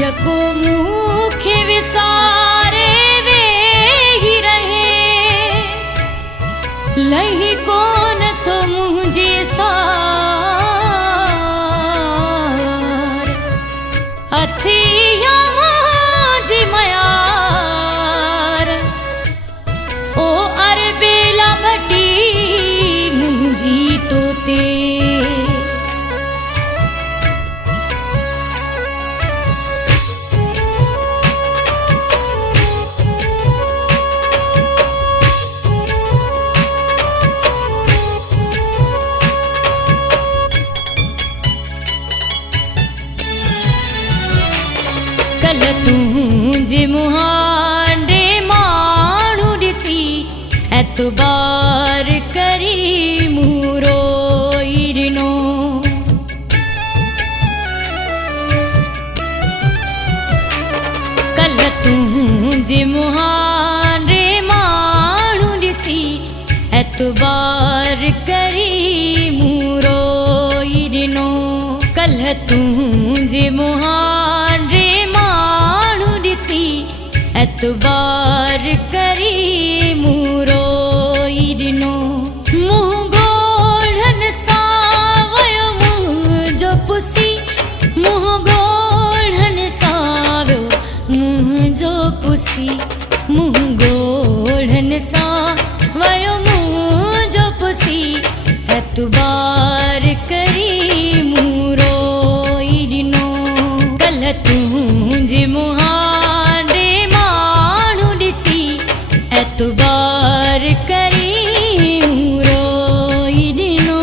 यको मुखे विसारे वे ही रहे लही कौन तो मुझे सार अथिया मुझे मयार ओ अरबेला भटी मुझी तोते कल तुझे मुहांडे माणू दिसी एतबार करी मूरो इरनो कल तुझे मुहांडे माणू दिसी एतबार करी मूरो इरनो कल तुझे मुहांडे एतबार करी मूरो इडनो मुँह गोढ़न सावयो मुँह जो पुसी मुँह गोढ़न सावयो मुँह जो पुसी मुँह गोढ़न सावयो मुँह जो पुसी एतबार करी मूरो इडनो कल तुझे मुँह एतबार करी मूरो इडनो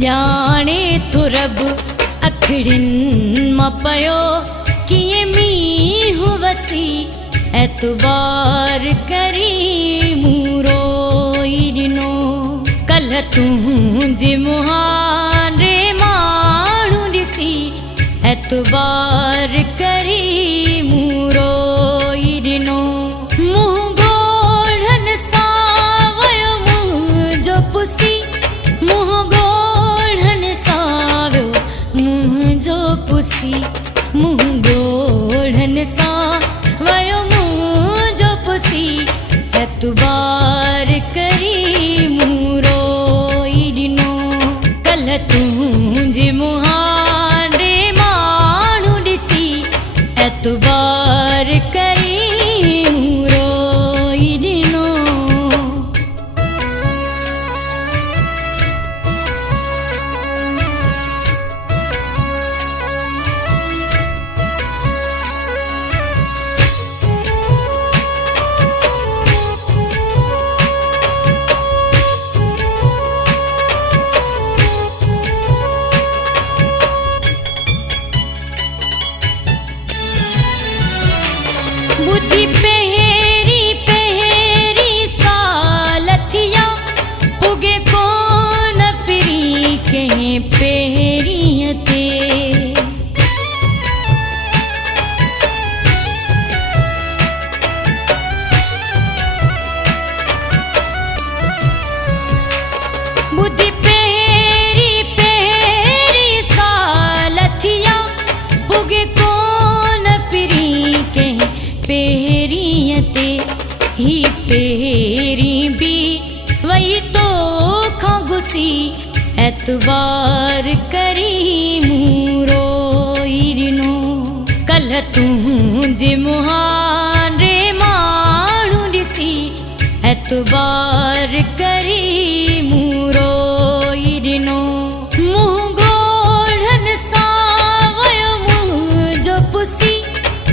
जाने तो रब अखड़िन मपयो किए मीह वसी एतबार करी मूरो इडनो कल तुझे मुहांडे माणू दिसी एतबार करी मूरो इडनो मुँह गोढ़न सावयो मुँह जो पुसी मुँह पुसी मुँह गोढ़न सावयो मुँह जो पुसी एतबार करी मूरो इडनो कल तुझे मुहांडे माणू दिसी एतबार करी मूरो इडनो बुद्धि पहेरी पहेरी सालथिया पुगे कौन पिरी के पहेरियते बुद्धि पहेरी पहेरी सालथिया पुगे कौन पिरी के पहेरियते ही पहेरी भी वही तो खागुसी एतबार करी मूरो तूं जे मुहान रे माण्हू ॾिसी एतबार करी मूं रोई ॾिनो मुंहुं ॻोढ़नि सां वियो मुंहिंजो पुसी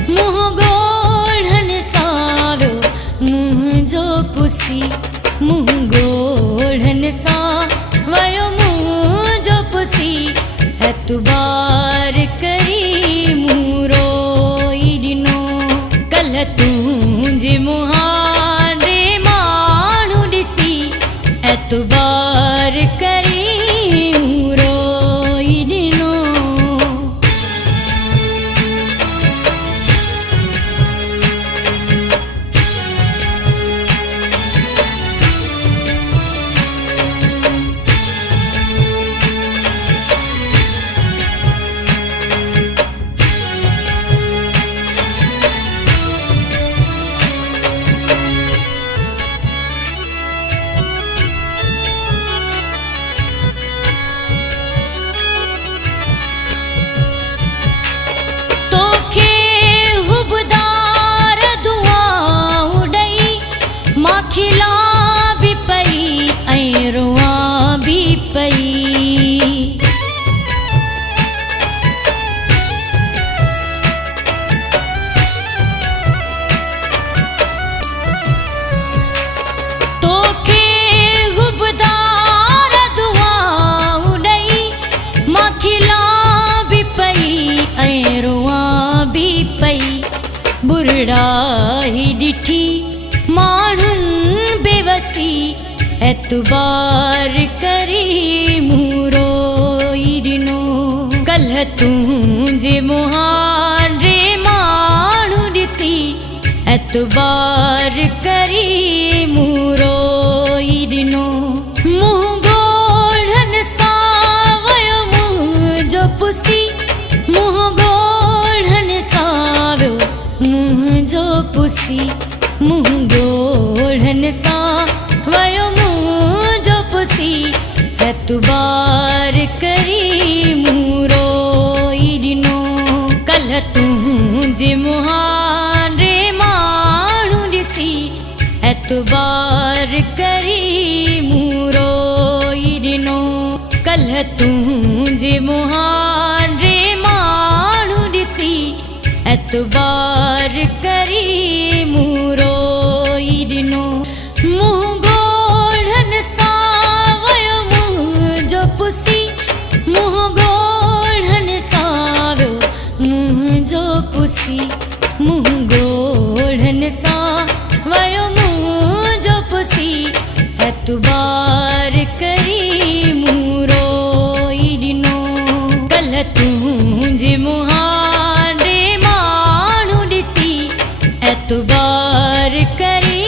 मुंहुं ॻोढ़नि सां वियो मुंहिंजो पुसी मुंहुं ॻोढ़नि सां वियो मुंहिंजो पुसी एतबार करी मूं रोई ॾिनो कल्ह तूं जे मुहान रे माण्हू ॾिसी एतबार करी मूं रोई ॾिनो खिला भी पई ऐं रोआं भी पई तोखे गुबदार दुआऊं ॾेई मां खिला भी पई ऐं रोआं भी पई बुरड़ाई ॾिठी माण्हुनि बेवसी एतबार करी मूं रोई ॾिनो कल्ह तूं जे मुहान रे माण्हू ॾिसी एतबार करी मूं रोई ॾिनो मुंहुं ॻोढ़नि सां वियो मुंहिंजो पुसी मुंहुं ॻोढ़नि सां वियो मुंहिंजो पुसी मुंहुं ॻोढ़नि सां वियो मुंहिंजो पुसी एतबार करी मूं रोई ॾिनो कल्ह तूं जे मुहान रे माण्हू ॾिसी एतबार करी मूं रोई ॾिनो कल्ह तूं जे मुहान रे माण्हू ॾिसी एतबार करी मूं रोई ॾिनो मुंहुं ॻोढ़नि सां वियो मुंहिंजो पुसी मुंहुं ॻोढ़नि सां वियो मुंहिंजो पुसी मुंहुं ॻोढ़नि सां वियो मुंहिंजो पुसी एतबार करी मूं रोई ॾिनो कल्ह तूं जे मुहान रे माण्हू ॾिसी एतबार करी